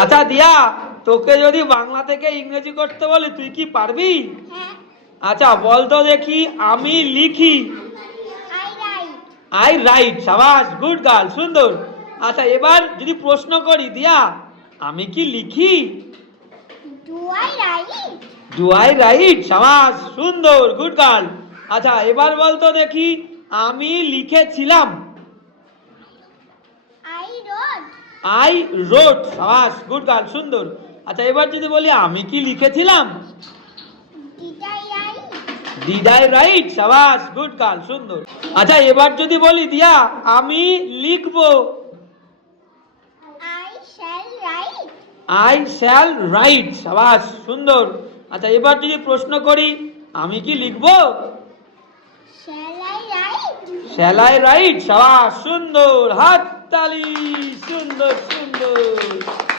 আচ্ছা দিয়া, তোকে যদি বাংলা থেকে ইংরেজি করতে বলি তুই কি পারবি? হ্যাঁ। আচ্ছা বল তো দেখি, আমি লিখি। I right. আই রাইট, সাবাস, গুড গার্ল, সুন্দর। আচ্ছা এবার যদি প্রশ্ন করি দিয়া, আমি কি লিখি? Do I right? Do I right, সাবাস, সুন্দর, গুড গার্ল। আচ্ছা এবার বল তো দেখি, আমি লিখেছিলাম। I road. আই রোট, সাবাস, গুড গার্ল, সুন্দর। আচ্ছা এবার যদি বলি, আমি কি লিখেছিলাম? Did I right? Did I right, সাবাস, গুড গার্ল, সুন্দর। আচ্ছা এবার যদি বলি দিয়া, আমি লিখবো। I shall write? I shall write, সাবাস, সুন্দর। আচ্ছা এবার যদি প্রশ্ন করি, আমি কি লিখবো? Shall I right? Shall I right, সাবাস, সুন্দর, হাততালি, সুন্দর সুন্দর।